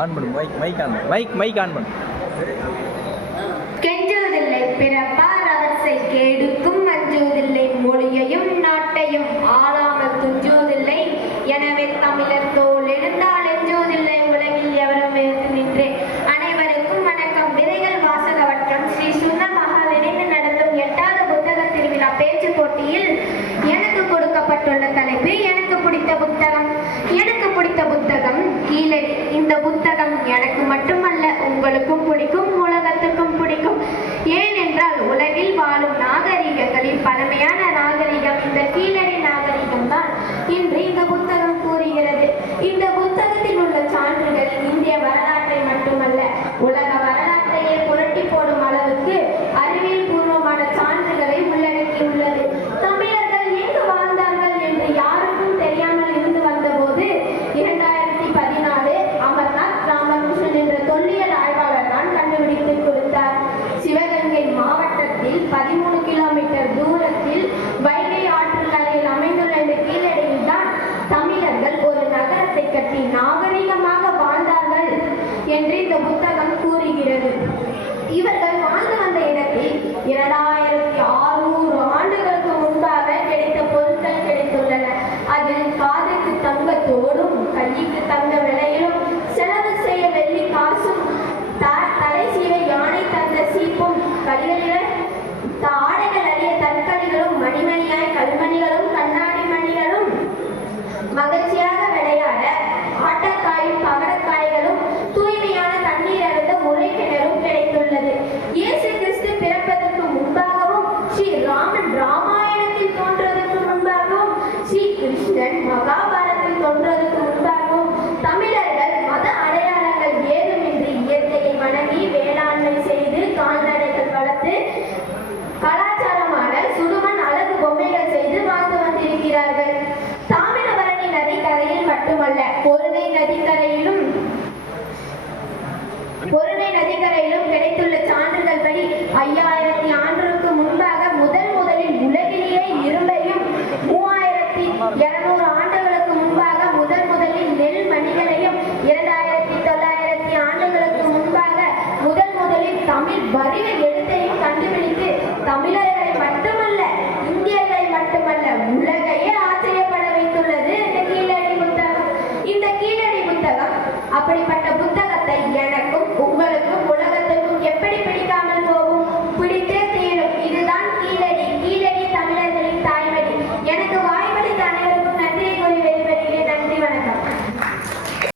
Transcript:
On பண்ணு mic mic on mic mic on பண்ணு. கெஞ்சதில்லை பிறப்பா பிடித்த புத்தகம்? எனக்கு பிடித்த புத்தகம் கீழடி இந்த புத்தகம். எனக்கு மட்டுமல்ல உங்களுக்கும் பிடிக்கும் உலகத்துக்கும் பிடிக்கும். ஏனென்றால் உலகில் வாழும் நாகரிகங்களின் பழமையான பட்டக்காயும் பகடக்காய்களும் தூய்மையான தண்ணீர் அருந்த முறை கிணறும் கிடைத்துள்ளது. இயேசு கிறிஸ்து பிறப்பதற்கு முன்பாகவும் ஸ்ரீ ராமன் ராமாயணத்தில் தோன்றதற்கு முன்பாகவும் ஸ்ரீ கிருஷ்ணன் மகாபாரத்தில் தோன்றதற்கு முன்பாகவும் தமிழர்கள் மத அடையாளங்கள் ஏதுமின்றி இயற்கையை வணங்கி வேளாண்மை செய்து கால்நடைகள் வளர்த்து கலாச்சாரமான சுடுமண் அழகு பொம்மைகள் செய்து வாழ்ந்து வந்திருக்கிறார்கள். தாமிரபரணி நதி கரையில் மட்டுமல்ல ஒரு நதிக்கரையிலும் பொருணை நதிக்கரையிலும் கிடைத்துள்ள சான்றுகள் படி ஐயாயிரத்தி ஆண்டுகளுக்கு முன்பாக முதல் முதலில் உலகிலேயே இரும்பையும் மூவாயிரத்தி இருநூறு